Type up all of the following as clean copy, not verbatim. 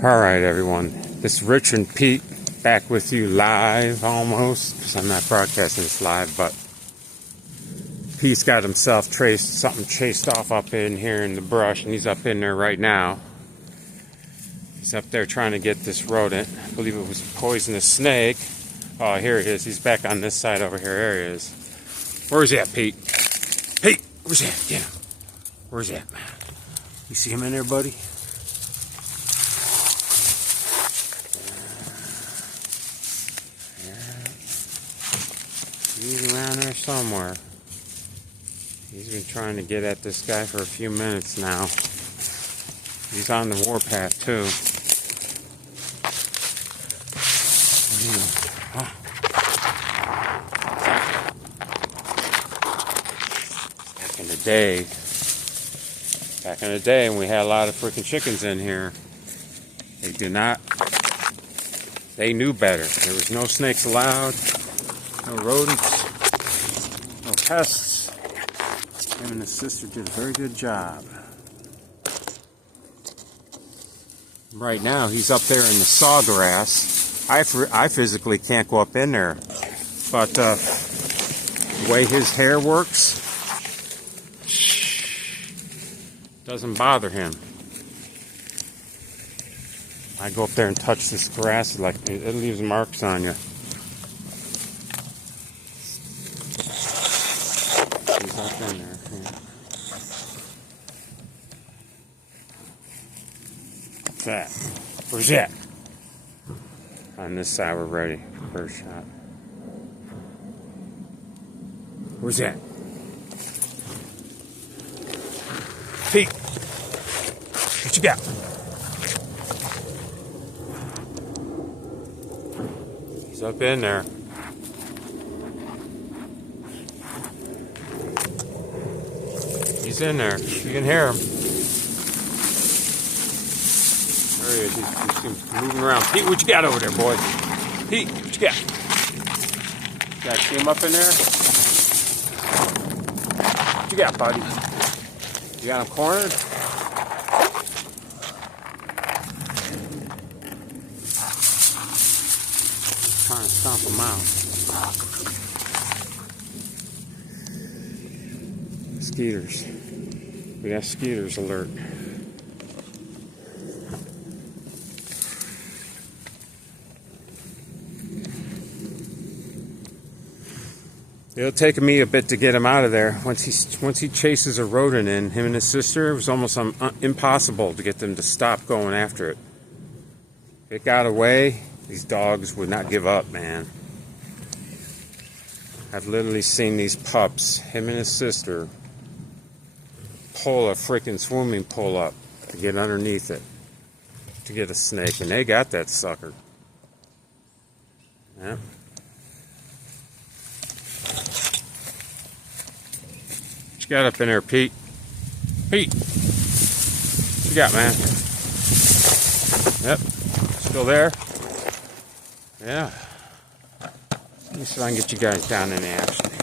Alright everyone, this is Rich and Pete back with you live almost, because I'm not broadcasting this live, but Pete's got himself something chased off up in here in the brush, and he's up in there right now. He's up there trying to get this rodent. I believe it was a poisonous snake. Oh, here it is. He's back on this side over here. There he is. Where's he at, Pete? Pete, where's he at? Get him. Where's he at, man? You see him in there, buddy? He's around there somewhere. He's been trying to get at this guy for a few minutes now. He's on the warpath too. Back in the day when we had a lot of freaking chickens in here, they knew better. There was no snakes allowed. No rodents, no pests. Him and his sister did a very good job. Right now, he's up there in the sawgrass. I physically can't go up in there, but the way his hair works doesn't bother him. I go up there and touch this grass, like it leaves marks on you. He's up in there. Yeah. What's that? Where's that? On this side, we're ready. First shot. Where's that? Pete, what you got? He's up in there. He's in there. You can hear him. There he is. He's moving around. Pete, what you got over there, boy? Pete, what you got? You got him up in there? What you got, buddy? You got him cornered? Trying to stomp him out. Skeeters. We got skeeters alert. It'll take me a bit to get him out of there. Once he chases a rodent in, him and his sister, it was almost impossible to get them to stop going after it. If it got away, these dogs would not give up, man. I've literally seen these pups, him and his sister, pull a freaking swimming pool up to get underneath it to get a snake, and they got that sucker. Yeah. What you got up in there, Pete? Pete, what you got, man? Yep, still there. Yeah. Let me see if I can get you guys down in the action here.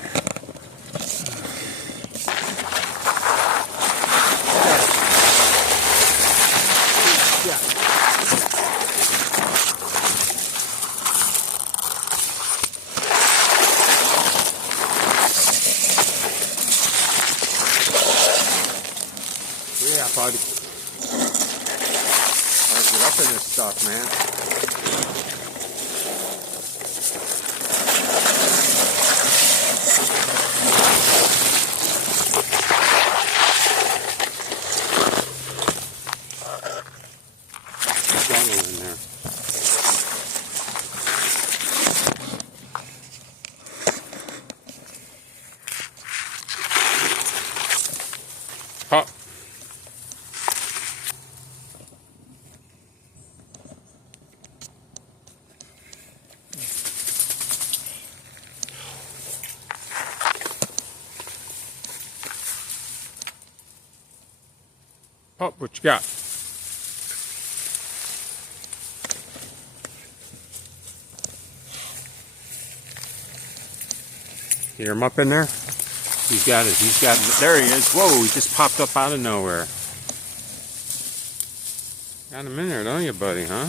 Yeah, buddy. Gotta get up in this stuff, man. Jungle in there. Pop. Pop, what you got? Hear him up in there? He's got it. He's got it. There he is. Whoa, he just popped up out of nowhere. Got him in there, don't you, buddy, huh?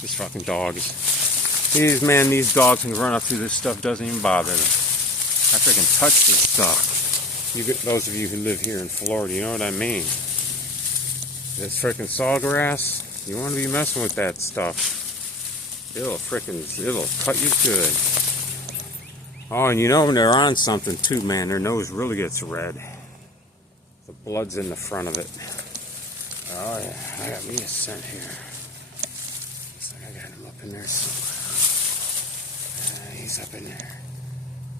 These fucking dogs. These dogs can run up through this stuff, doesn't even bother them. I freaking touch this stuff. Those of you who live here in Florida, you know what I mean. This freaking sawgrass, you want to be messing with that stuff. It'll cut you good. Oh, and you know when they're on something too, man, their nose really gets red. The blood's in the front of it. Oh yeah, I got me a scent here. Looks like I got him up in there somewhere. He's up in there.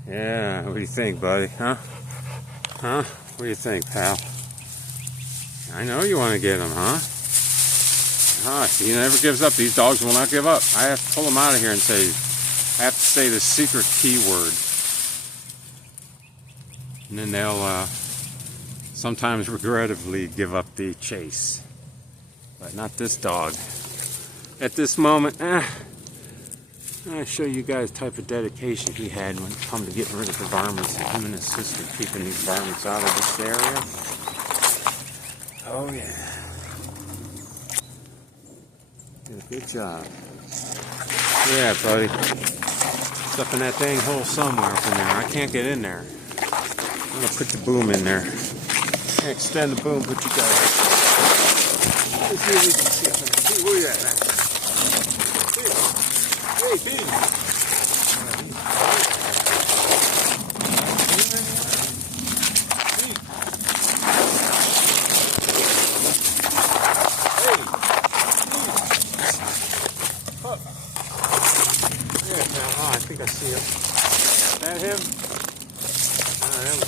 Yeah, what do you think, buddy? Huh? Huh? What do you think, pal? I know you want to get him, huh? He never gives up. These dogs will not give up. I have to pull them out of here and say, I have to say the secret keyword. And then they'll sometimes regrettably give up the chase. But not this dog. At this moment, I'll show you guys the type of dedication he had when it come to getting rid of the varmints. Him and his sister keeping these varmints out of this area. Oh yeah. Did a good job. Yeah, buddy. It's up in that dang hole somewhere up in there. I can't get in there. I'm gonna put the boom in there. Extend the boom, put you guys. Let's see if we can see up in there. Where you at, man? Hey, Pete. I think I see him. Is that him? There we go.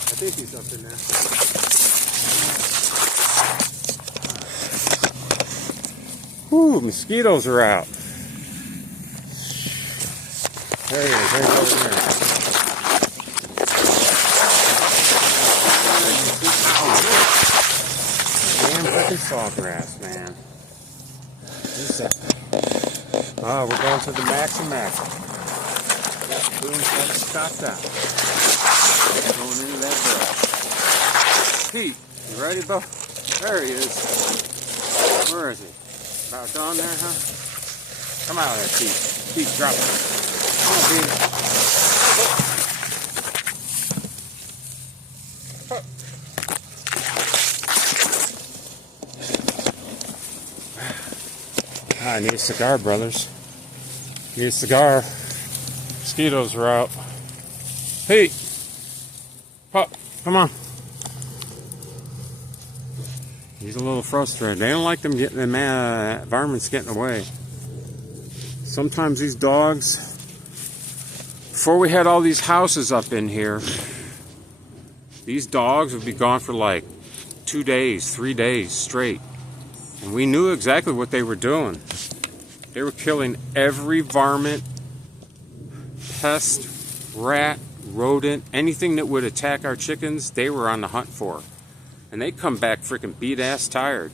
I think he's up in there. Whew, mosquitoes are out. There he is, right over there. Sawgrass, man. Oh, we're going to the max and max. Boom's got to stop that. Going into that door. Pete, you ready, Bo? There he is. Where is he? About down there, huh? Come out of there, Pete. Pete, drop it. Come on, Pete. I need a cigar, brothers. Need a cigar. Mosquitoes are out. Pete! Pup, come on. He's a little frustrated. They don't like them varmints getting away. Sometimes these dogs, before we had all these houses up in here, these dogs would be gone for like 2 days, 3 days straight. And we knew exactly what they were doing. They were killing every varmint, pest, rat, rodent, anything that would attack our chickens, they were on the hunt for. And they come back freaking beat-ass tired.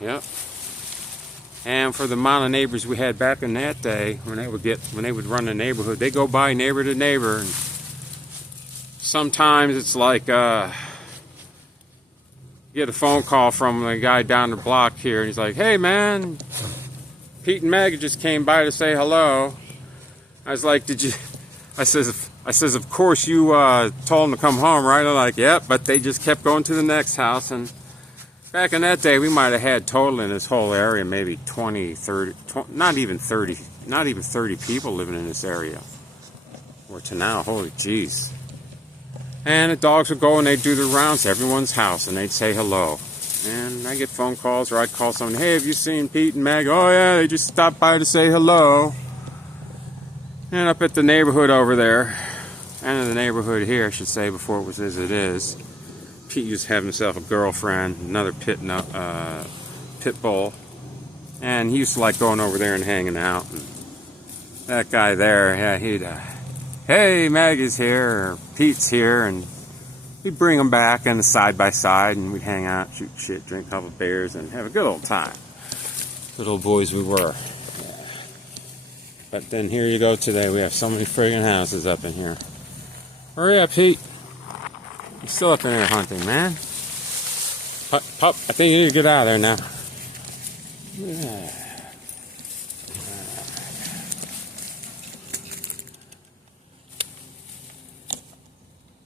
Yep. And for the amount of neighbors we had back in that day, when they would run the neighborhood, they go by neighbor to neighbor. And sometimes it's like, get a phone call from a guy down the block here, and he's like, "Hey man, Pete and Meg just came by to say hello." I was like, "Did you?" I says, "Of course you told them to come home, right?" I'm like, "Yep," but they just kept going to the next house. And back in that day, we might have had total in this whole area maybe 20, 30, not even 30 people living in this area. Or to now, holy jeez. And the dogs would go and they'd do the rounds to everyone's house and they'd say hello. And I get phone calls, or I'd call someone, "Hey, have you seen Pete and Meg?" "Oh yeah, they just stopped by to say hello." And up at the neighborhood over there, and in the neighborhood here, I should say, before it was as it is, Pete used to have himself a girlfriend, another pit bull. And he used to like going over there and hanging out. And that guy there, yeah, he'd... "Hey, Maggie's here," or "Pete's here," and we'd bring them back in the side by side, and we'd hang out, shoot shit, drink a couple of beers, and have a good old time. Good old boys we were. But then here you go today. We have so many friggin' houses up in here. Hurry up, Pete. You're still up in there hunting, man. Pup, I think you need to get out of there now. Yeah.